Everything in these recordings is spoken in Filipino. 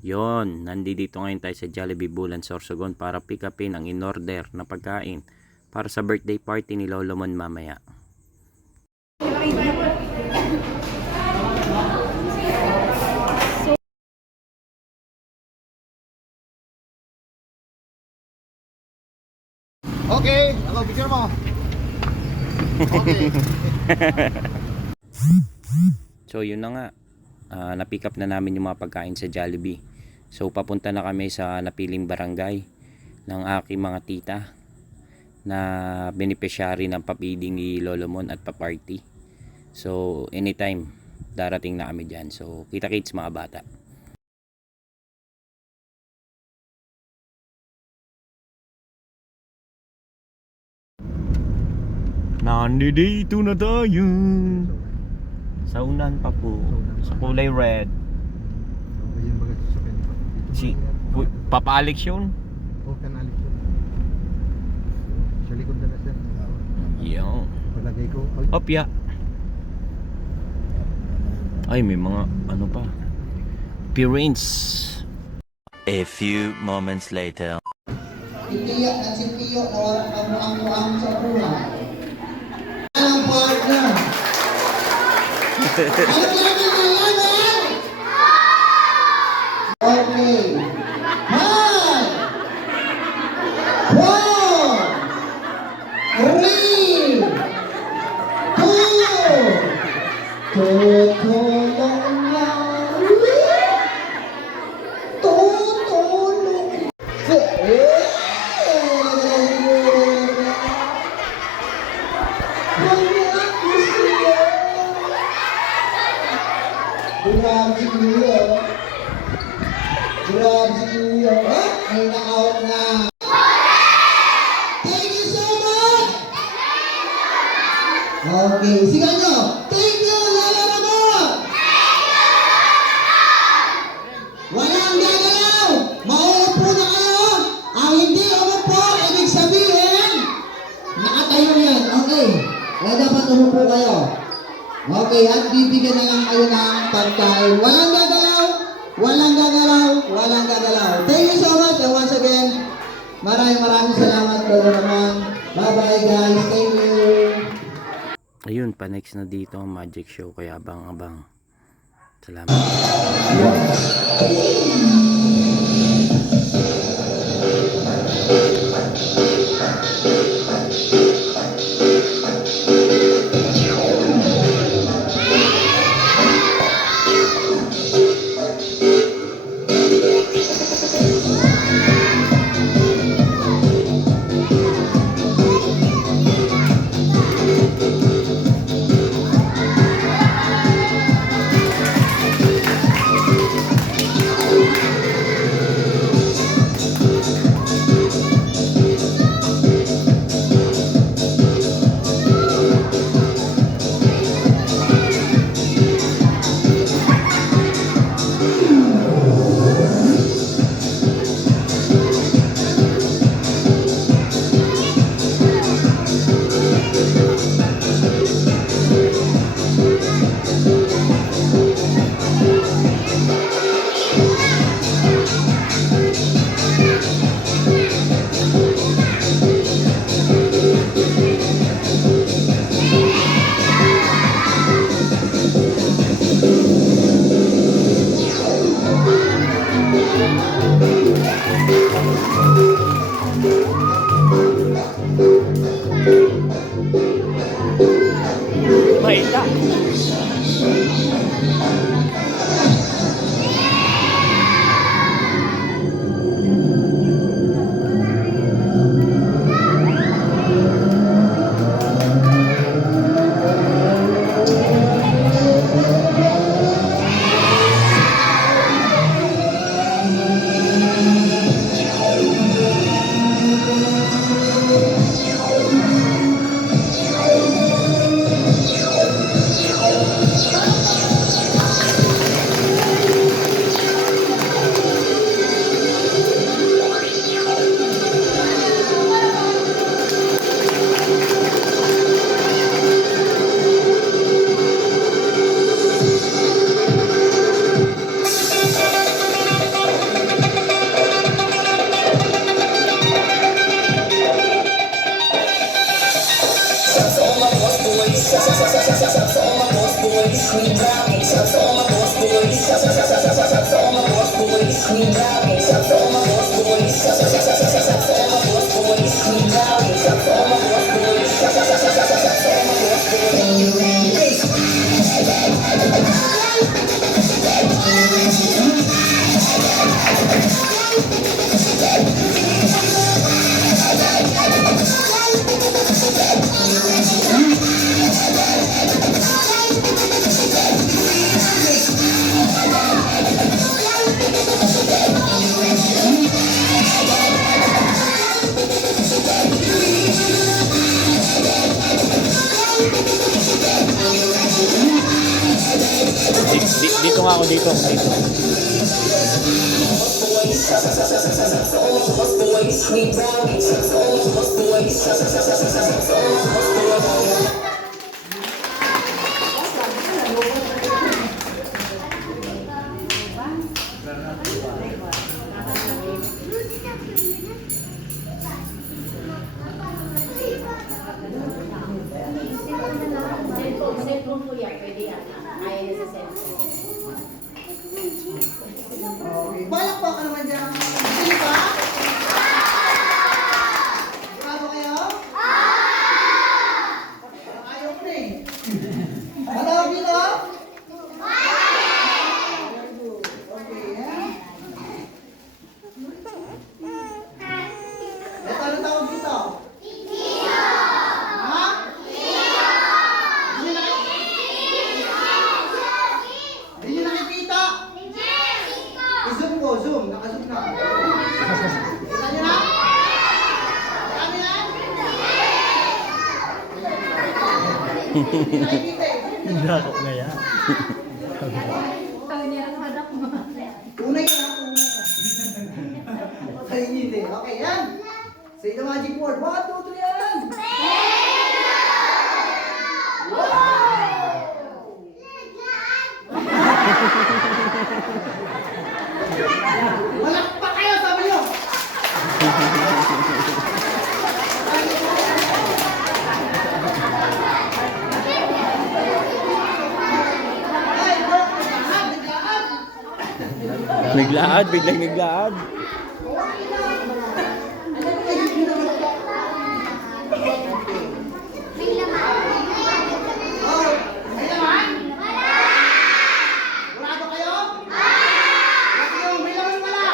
Yon, nandito ngayon tayo sa Jollibee Bulan Sorsogon para pick upin ang in-order na pagkain para sa birthday party ni Lolo Mon mamaya. Okay, ako picture mo. Okay. So yun na nga, na-pick up na namin yung mga pagkain sa Jollibee. So papunta na kami sa napiling barangay ng aking mga tita na beneficiary ng papiding ni Lolo Mon at pa-party. So anytime darating na kami dyan. So kita-kits mga bata. Nandito na tayo sa unan pa po, sa kulay red. Ayun baga sa kanila. Si Papa Alex yun. O kanalik siya. Sa likod na siya. Yo. Palagay ko. Opya. Ay, may mga ano pa. Parents. A few moments later. Itiyak at sintiyo na walang kamuang-muang sa buhay. Ang partner. Ano namin nalaman? Okay. Hi! 1, 3, 2, tutulong na. Tutulong. Grabe kuya. Grabe kuya. Ay na-out na. Thank you so much. Okay, sigaw nyo. Thank you, Lolo Ramon. Walang gagalaw. Mauupo na kayo. Ang hindi umupo, ibig sabihin, nakatayo yan. Okay. Kaya dapat umupo kayo. Okay, at bibigyan na lang kayo ng pagkain. Walang gagalaw, walang gagalaw, walang gagalaw. Thank you so much. And once again, maraming salamat po naman. Bye-bye guys. Thank you. Ayun, pa-next na dito ang magic show, kaya abang-abang. Salamat. Maita. Dito nga ako, dito. Cellphone po yan, pwede yan. Ayaw na sa cellphone. Balak po ka naman dyan. Sino ba? Bravo kayo? Ayaw ko na eh. Ano dito? Okay, yan. Ito, ano tawag dito? Ha? Hindi nyo nakikita? I-zoom ko, zoom. Naka-zoom na. Kita nyo na? Kami na? Hindi nakikita eh. Nakok na yan. Tunay na, tunay na. Kayo hindi. Okay, yan. Say the magic word. 1, 2, 3, yan. Malakpak kayo, sabi nyo. Ay, bro, biglaan. Naglaad, biglang naglaad. Oh, may laman? Wala kayo? May laman wala.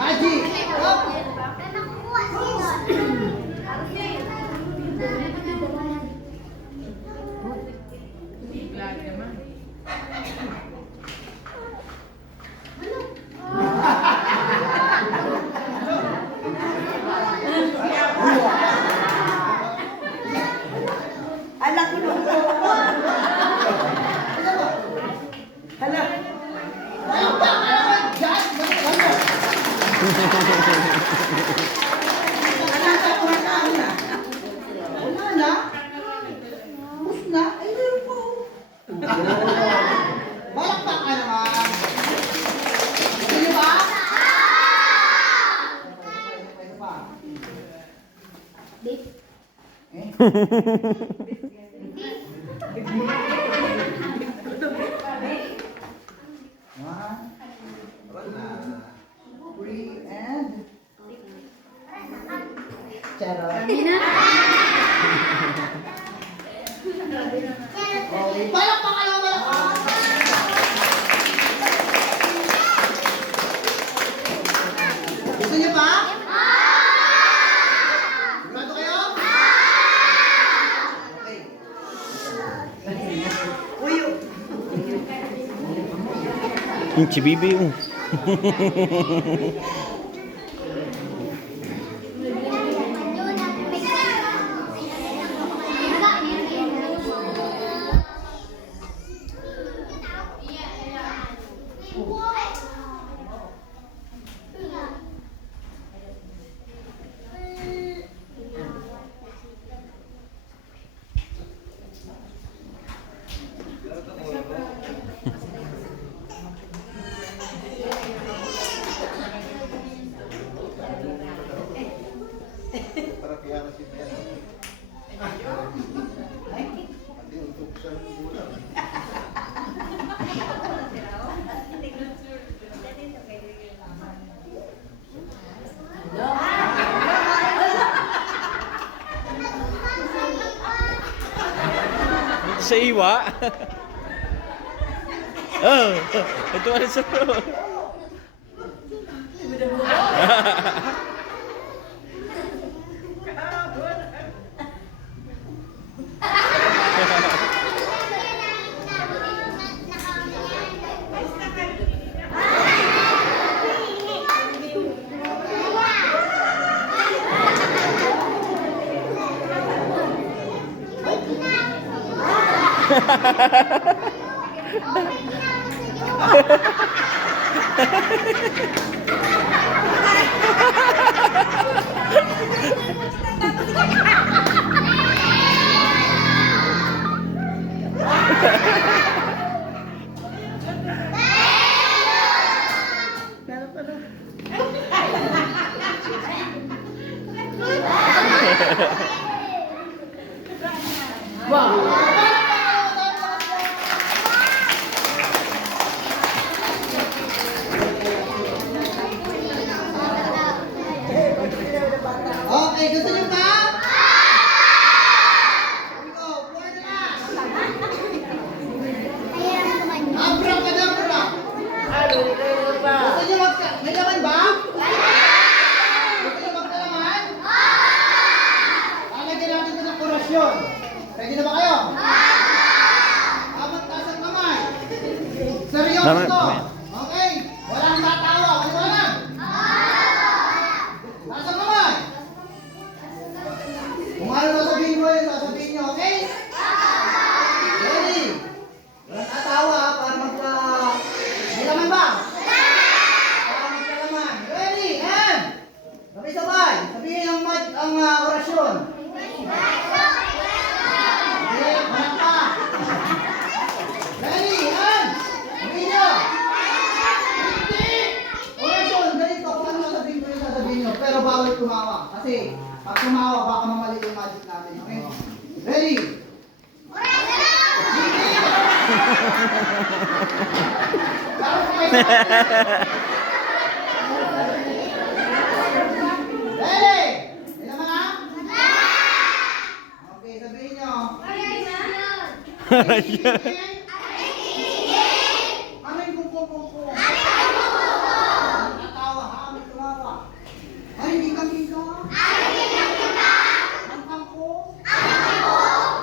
Magic. Oh. Anak ko nung Hala. Ayun ba? Ayun. Diyan. Ganun. Anak ko na. Wala na. Bus na. Ay, meron po. Balakpak ka naman. Gusto niyo ba? Ano pa? Three, and... Charot. Okay, balakpak ka naman, balakpak. Gusto niyo ba? Sigurado kayo? Okay. Uyo. Yung chibibi yung. Para kaya kasi yan. Sa iwa. Oh, ito ano sa bro. Okay, gusto niyo pa? Go, buhay na lang. Abracadabra. Gusto niyo may laman ba? Gusto niyo magkalaman? Lalagyan natin ito ng orasyon. Ready na ba kayo? Apat taas ang kamay. Seryoso Laman, to. laman. Okay? Walang tatawa. Wala na. Taas ang kamay. Kung ano sasabihin mo yun, sasabihin nyo, okay? Ready? Walang tatawa para magka... May laman ba? Para magkalaman. Ready? And? Sabay-sabay. Sabihin ang orasyon. Okay, walang pa. Ready? And? Sabihin nyo. Hindi! Orasyon, ganito. Kung ano sasabihin ko yung sasabihin nyo. Pero bawal tumawa. Kasi pag tumawa, baka mamali yung magic natin. Okay? Ready? Ready? May laman na? Okay, sabihin nyo. Amin kung kung. Natawa ha, amin tumawa. Ay, hindi kami ka. Ang angko.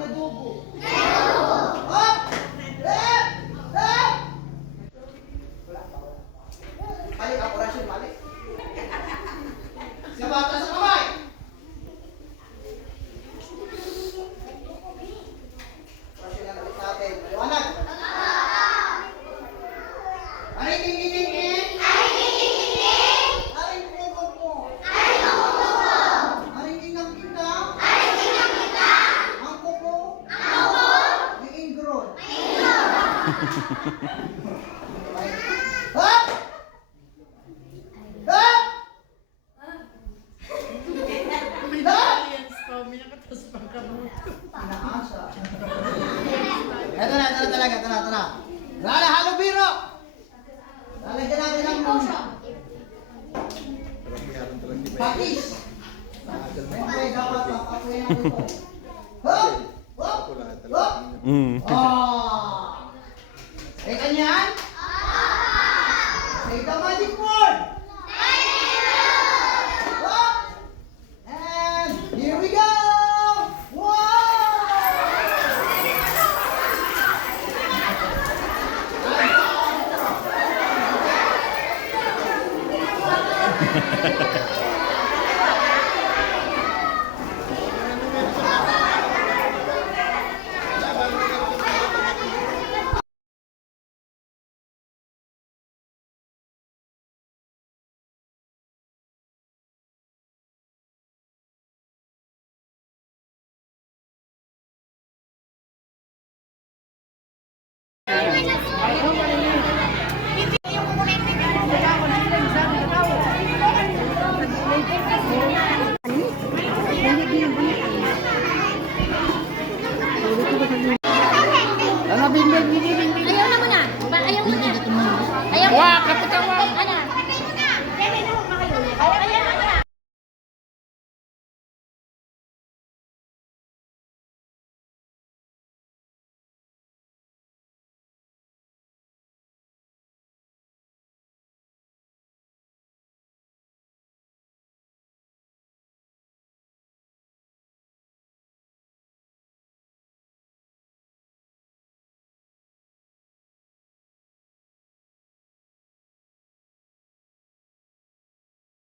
Nadugo. Up! Left! Left! Wala pa. Mali ang orasyon, mali. Sa bata sa kamay. Orasyon na natin sa atin. Maliwanag. Aray king. Aray kung. Aring inang kita. Ang kuko. Ang ingron. Hop! Hop! Inaasa. Ito na talaga, ito na. Lala, halo biro! Lalagyan natin ang patis. Siyempre, dapat papakuhin natin ito. Hop! Hop! Hop! Mm. Ah!